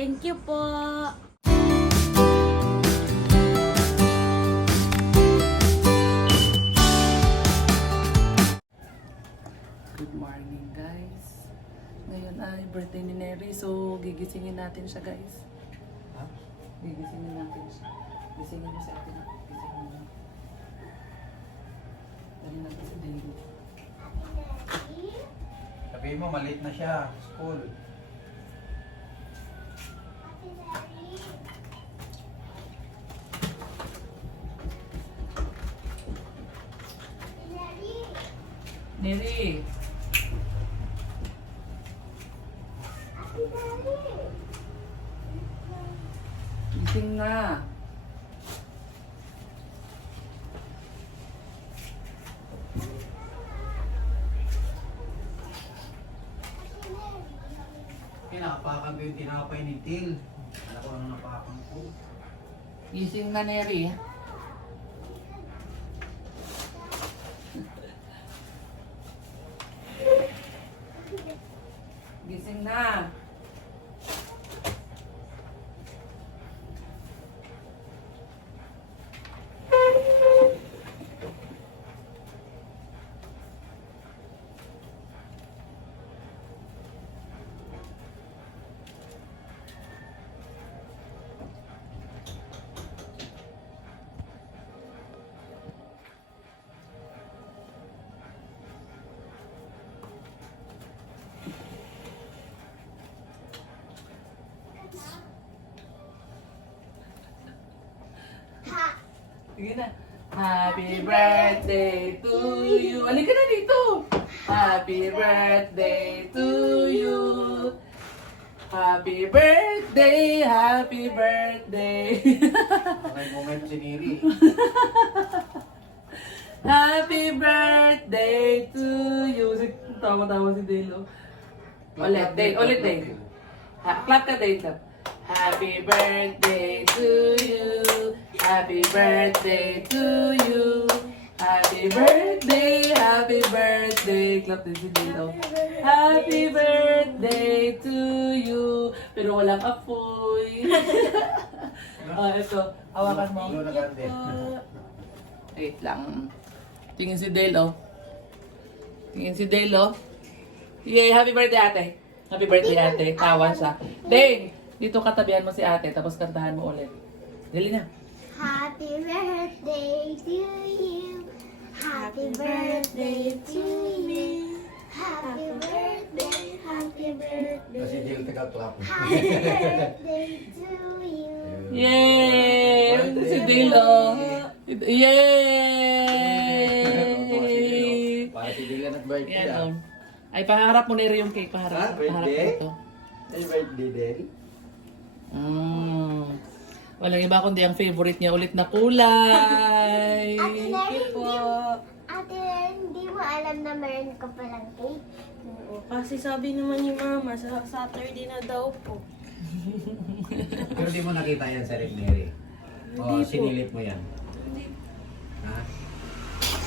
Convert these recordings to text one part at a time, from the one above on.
Thank you po. Good morning guys. Ngayon ay birthday ni Neri, so gigisingin natin siya guys. Ha? Gigisingin natin siya. Gisingin mo si ate na. Gisingin mo. Dali natin si David. Sabihin mo, maliit na siya. School. Neri! Gising na. Pinapakan ko yung tinapay ni Til. Alam ko lang napakan ko. Gising na, Neri. Gising na. Sige na. Happy birthday to you. Halika na dito. Happy birthday to you. Happy birthday, happy birthday. Okay, moment si Neri. Happy birthday to you. Tawa-tawa si Delo. Ulit, Dale. Ulit, Dale. Clap ka, Dale. Clap. Happy birthday to you. Happy birthday to you. Happy birthday, happy birthday. Clap din si Dino. Happy birthday to you. Pero walang apoy. Oh, ito. Hawakan mo. Ulo na kande. Wait lang. Tingin si Dale, oh. Tingin si Dale, oh. Yay, happy birthday, ate. Happy birthday, ate. Tawa siya. Dale, dito katabihan mo si ate, tapos kantahan mo ulit. Dali na. Happy birthday to you. Happy birthday to you. Happy birthday, happy birthday. Kasi Jill, taga-clap. Happy birthday to you. Yay! Ito si Dale, oh. Yay! Para si Jill na nag-birthday. Yan, oh. Ay, paharap mo na rin yung cake. Paharap. Ah, Paharap birthday? mo ito. Ay, birthday din. Walang iba kundi ang favorite niya ulit na kulay. Ate Neri, po. Ate Neri, hindi mo alam na meron ka palang cake. Oo, kasi sabi naman ni Mama, sa Saturday na daw po. Pero di mo nakita yan sa red Neri. O, Hindi po. sinilip mo yan. Hindi. Ha?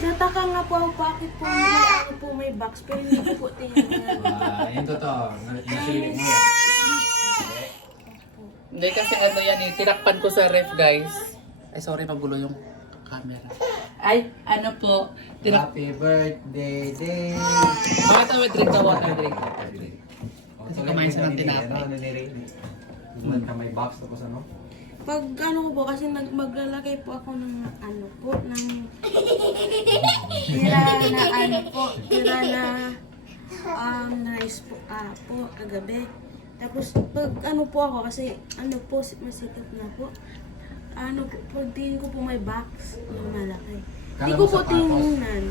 Nataka nga po ako bakit po may box, pero hindi ko po tingnan. Yung totoo. Nasilip mo yan. Hindi kasi ano yan eh, tinakpan ko sa ref guys. Ay sorry, magulo yung camera. Ay, ano po, Happy birthday, day. Bakit ako drink the water, drink. Kasi kumain siya ng tinapay. Ano, Neri? Kumain ka may box tapos ano? Pag ano ko po, kasi maglalagay po ako ng ano po, ng tira na ano po, tira na rice po, po kagabi. Tapos pag ano po ako, kasi ano po, masikat na po. Ano po, pag tingin ko po may box na malaki. Hindi Kala ko mo po sapatos. tinignan.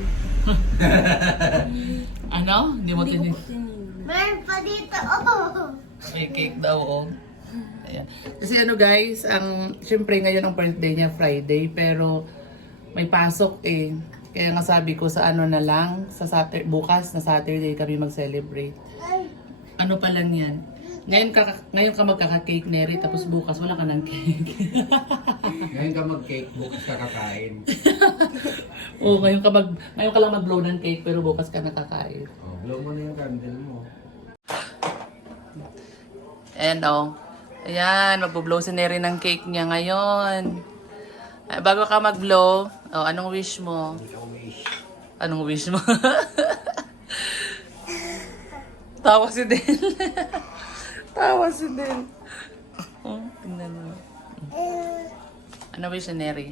Ano? Hindi mo Hindi ko tinig. po tinignan. Meron pa dito, oh! May cake daw, oh. Ayan. Kasi ano guys, syempre ngayon ang birthday niya Friday, pero may pasok eh. Kaya nga sabi ko sa ano na lang, sa bukas na Saturday kami mag-celebrate. Ano pa lang yan? Ngayon ka magkaka-cake, Neri, tapos bukas wala ka ng cake. Ngayon ka mag-cake, bukas ka kakain. Oo, ngayon ka lang mag-blow ng cake, pero bukas ka nakakain. Oh, blow mo na yung candle mo. And oh, Ayan, magbo-blow si Neri ng cake niya ngayon. Ay, bago ka mag-blow, oh, anong wish mo? Anong wish mo? Tawa si Del. Tawa si Del. Oh, tingnan mo. Ano wish ni Neri?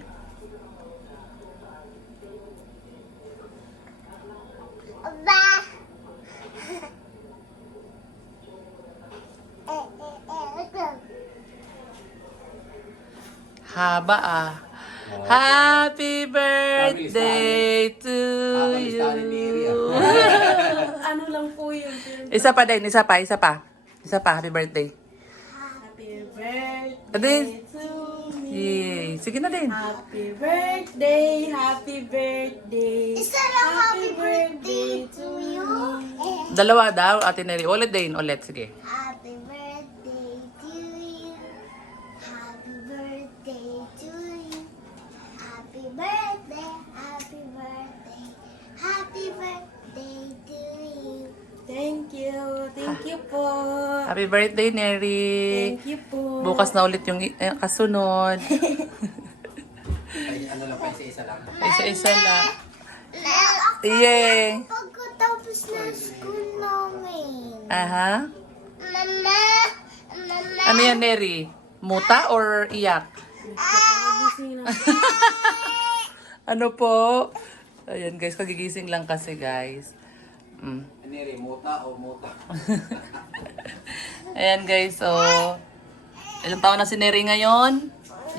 Aba. Haba ah. Happy birthday to you. Ano lang po yun. Isa pa din, isa pa. Happy birthday. Happy birthday Adin. to me. Yay. Sige na din. Happy birthday, happy birthday. Isa lang happy birthday to you. Dalawa daw, Ate Neri. Ulit din, ulit. Sige. Happy birthday to you. Happy birthday to you. Happy birthday, happy birthday. Happy birthday to you. Thank you po. Happy birthday, Neri. Thank you po. Bukas na ulit yung kasunod. Ay, ano lang pa, isa lang. Isa-isa lang. Yay. Pagkatapos ng school namin. Aha. Mama, mama. Ano yan, Neri? Muta or iyak? Gising na. Ano po? Ayan guys, kagigising lang kasi guys. Neri, muta o muta? Ayan guys, so ilang taon na si Neri ngayon?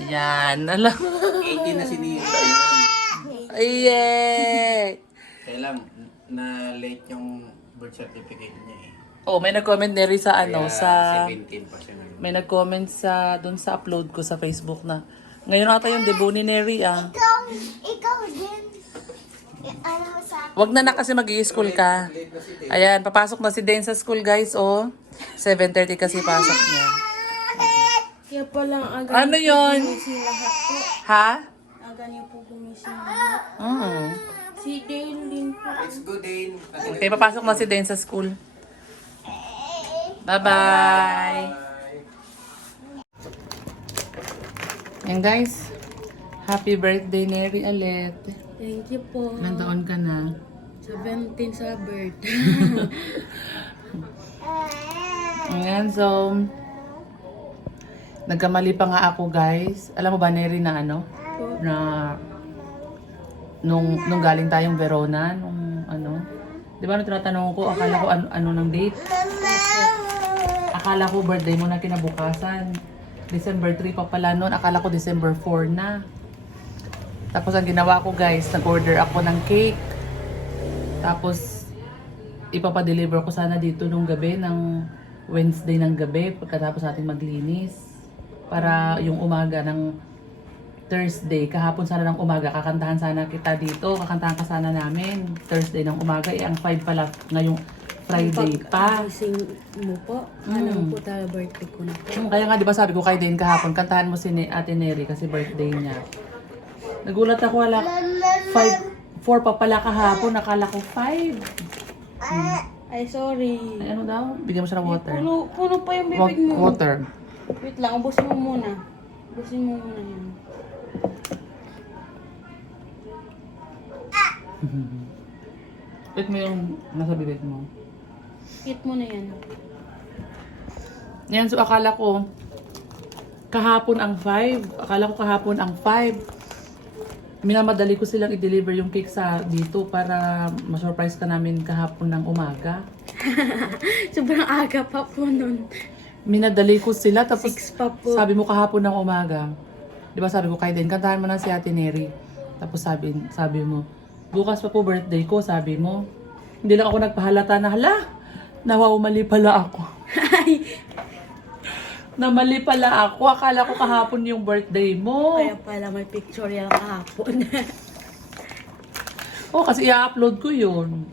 Yan, alam. 18 na si Neri. Yay! Kaya lang, na late yung birth certificate niya eh. Oh, may nag-comment Neri sa ano, Kaya sa 17 pa siya ngayon. may nag-comment sa doon sa upload ko sa Facebook na ngayon ata yung debut ni Neri ah. Ikaw din. Ano sa Wag na kasi mag-i-school ka. Ayan, papasok na si Den sa school guys, oh. 7:30 kasi pasok niya. Kaya palang aga Ano yun? gumising lahat po. Ha? Aga niyo po gumising lahat. Si Dale din po. It's good din. Okay, papasok na si Den sa school. Bye-bye! Ayan guys, happy birthday Neri Alet. Thank you po. Ilang taon ka na? 17 sa birth. Ayan, so nagkamali pa nga ako guys. Alam mo ba Neri na ano? Na nung galing tayong Verona, nung ano? Di ba nung tinatanong ko, akala ko ano ng date? Akala ko birthday mo na kinabukasan. December 3 pa pala noon. Akala ko December 4 na. Tapos ang ginawa ko guys, nag-order ako ng cake. Tapos ipapadeliver ko sana dito nung gabi, ng Wednesday ng gabi, pagkatapos natin maglinis. Para yung umaga ng Thursday, kahapon sana ng umaga, kakantahan sana kita dito. Kakantahan ka sana namin. Thursday ng umaga, ang 5 pala ngayong Friday pa. Gising mo po. Alam po tayo birthday ko na po. Kaya nga, di ba sabi ko kay Den kahapon, kantahan mo si Ate Neri kasi birthday niya. Nagulat ako, wala 4 pa pala kahapon, nakala ko 5. Ay, sorry. Ay, ano daw? Bigyan mo siya ng water. Puno pa yung bibig mo. Water. Wait lang, ubusin mo muna. Ubusin mo muna yan. Wait mo yung nasa bibig mo. Hit mo na yan. Yan, so akala ko kahapon ang 5. Akala ko kahapon ang 5. Minamadali ko silang i-deliver yung cake sa dito para ma-surprise ka namin kahapon ng umaga. Sobrang aga pa po nun. Minadali ko sila tapos 6 pa po. sabi mo kahapon ng umaga. 'Di ba sabi ko kay Den, kantahan mo na si Ate Neri. Tapos sabi mo, bukas pa po birthday ko, sabi mo. Hindi lang ako nagpahalata na hala. Mali pala ako. Mali pala ako. Akala ko kahapon yung birthday mo. Kaya pala may picture yan kahapon. Oh, kasi i-upload ko yun.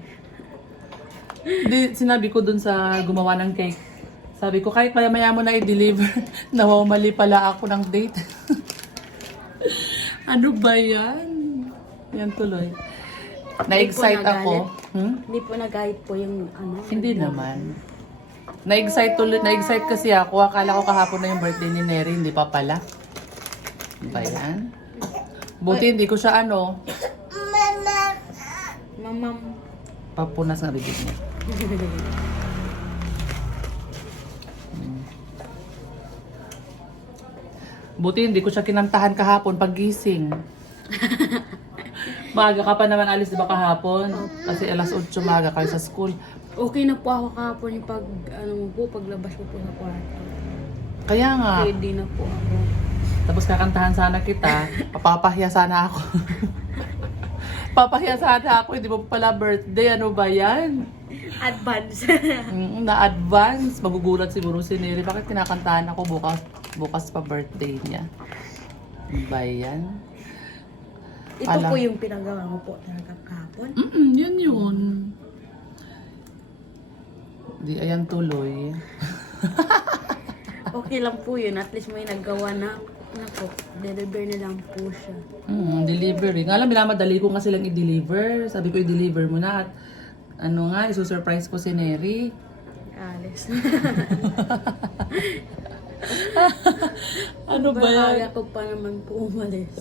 Sinabi ko dun sa gumawa ng cake. Sabi ko, kahit maya mo na i-deliver, mali pala ako ng date. Ano ba yan? Yan tuloy. Na-excite Hindi po ako. Hindi po nag-guide po yung ano. Hindi naman. Na-excite kasi ako. Akala ko kahapon na yung birthday ni Neri, hindi pa pala. Ba yan? Buti hindi ko siya Mamam. papunas ng bibig niya. Buti hindi ko siya kinantahan kahapon paggising. Maaga ka pa naman alis, di ba kahapon? Kasi alas 8 maaga kayo sa school. Okay na po ako kahapon yung paglabas ko po sa kwarto. Kaya nga. Ready na po ako. Tapos kakantahan sana kita, papapahiya sana ako. Papahiya sana ako, hindi mo pala birthday, ano ba yan? Advance. Na-advance, magugulat siguro si Neri. Bakit kinakantahan ako bukas pa birthday niya? Ano ba yan? Ito Alam. po yung pinagawa ko po talaga kahapon. Yun. Di, ayan tuloy. Okay lang po yun. At least may naggawa na. Nako, deliver na lang po siya. Delivery. Nga lang, minamadali ko nga silang i-deliver. Sabi ko, i-deliver mo na. At ano nga, isusurprise ko si Neri. Alis. Ano ba yan? Kaya ko pa naman po umalis.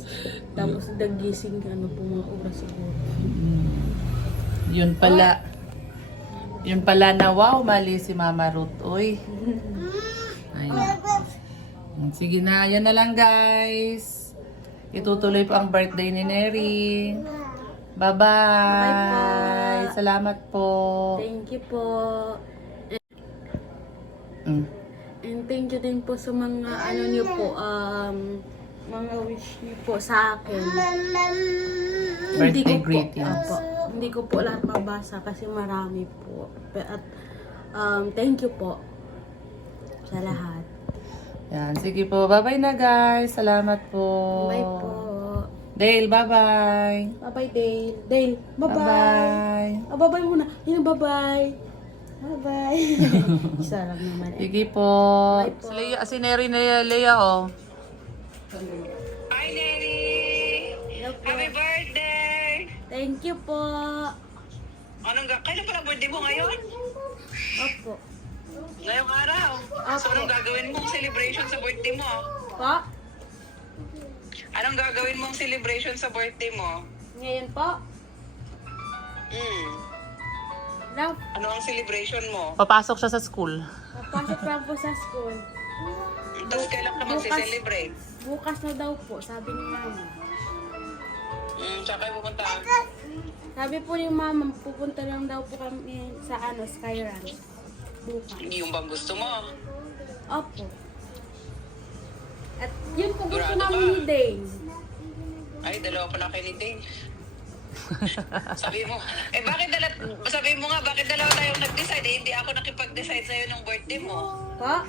Tapos dagising ano po mga oras siguro. Yun pala. Yun pala na wow, mali si Mama Ruth. Uy. Ayun. Sige na, yan na lang guys. Itutuloy po ang birthday ni Neri. Bye-bye. Bye-bye. Salamat po. Thank you po. Mm. And thank you din po sa mga ano niyo po, mga wish niyo po sa akin. Birthday greetings. Opo, hindi ko po lahat mabasa kasi marami po. At thank you po sa lahat. Yan, sige po. Bye-bye na guys. Salamat po. Bye po. Dale, bye-bye. Bye-bye, Dale. Dale, bye-bye. Bye-bye. Bye-bye muna. Yun, bye-bye. Bye-bye. Isa lang naman. Sige po. Bye po. Si Neri na Leia, oh. Hi, Neri! Hello po. Happy birthday! Thank you po. Kailan pala birthday mo ngayon? Opo. Ngayong araw. So, anong gagawin mong celebration sa birthday mo? Po? Anong gagawin mong celebration sa birthday mo? Ngayon po? Love. Ano ang celebration mo? Papasok siya sa school. Papasok lang po sa school. Tapos kailan ka magse-celebrate? Bukas na daw po, sabi ni mama. Saan kayo pupunta? Sabi po ni mama, pupunta lang daw po kami sa Sky Ranch. Bukas. Yung bang gusto mo? Opo. At yun po gusto Durado namin ka. ni Dane. Ay, dalawa pala kayo ni Dane. Sabi mo nga, bakit dalawa tayong nag-decide? Hindi ako nakipag-decide sa'yo nung birthday mo. Po?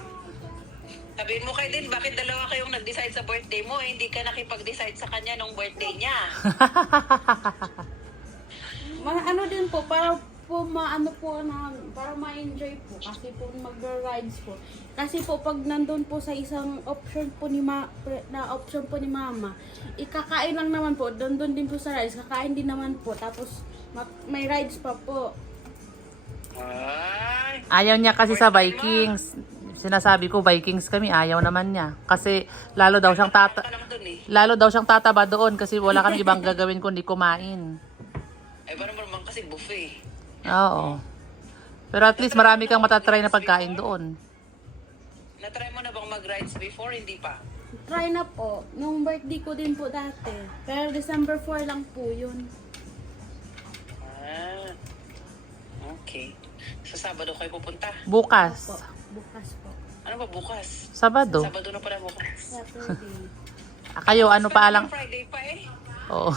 Sabihin mo kay Din, bakit dalawa kayong nag-decide sa birthday mo? Hindi ka nakipag-decide sa kanya nung birthday niya. Ano din po, para po para ma-enjoy po. Kasi po mag-rides po. Kasi po pag nandun po sa isang option po ni mama, ikakain lang naman po. Nandun din po sa rides, kakain din naman po. Tapos may rides pa po. Ay, Ayaw niya kasi sa Vikings. Sinasabi ko Vikings kami, ayaw naman niya. Kasi lalo daw siyang ka naman dun eh. lalo daw siyang tataba doon kasi wala kami ibang gagawin kundi kumain. Ay, parang naman kasi buffet. Oo. Pero at least marami kang matatry na pagkain doon. Na-try mo na bang mag-rides before? Hindi pa. Try na po. Nung birthday ko din po dati. Pero December 4 lang po yun. Ah, okay. Sa Sabado kayo pupunta. Bukas. Po. Bukas po. Ano ba bukas? Sabado. Sabado na pala bukas. Saturday. Kayo ano pa lang? Friday pa eh. Oo.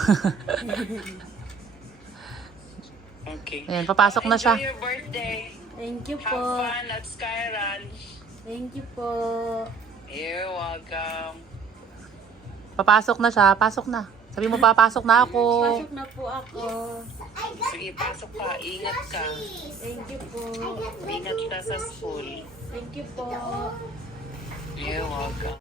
Okay. Ayan, papasok na siya. Enjoy your birthday. Thank you Have po. fun at Sky Ranch. Thank you po. You're welcome. Papasok na siya. Pasok na. Sabi mo papasok na ako. Pasok na po ako. Sige, pasok ka. Ingat ka. Thank you po. Ingat ka sa school. Thank you po. You're welcome.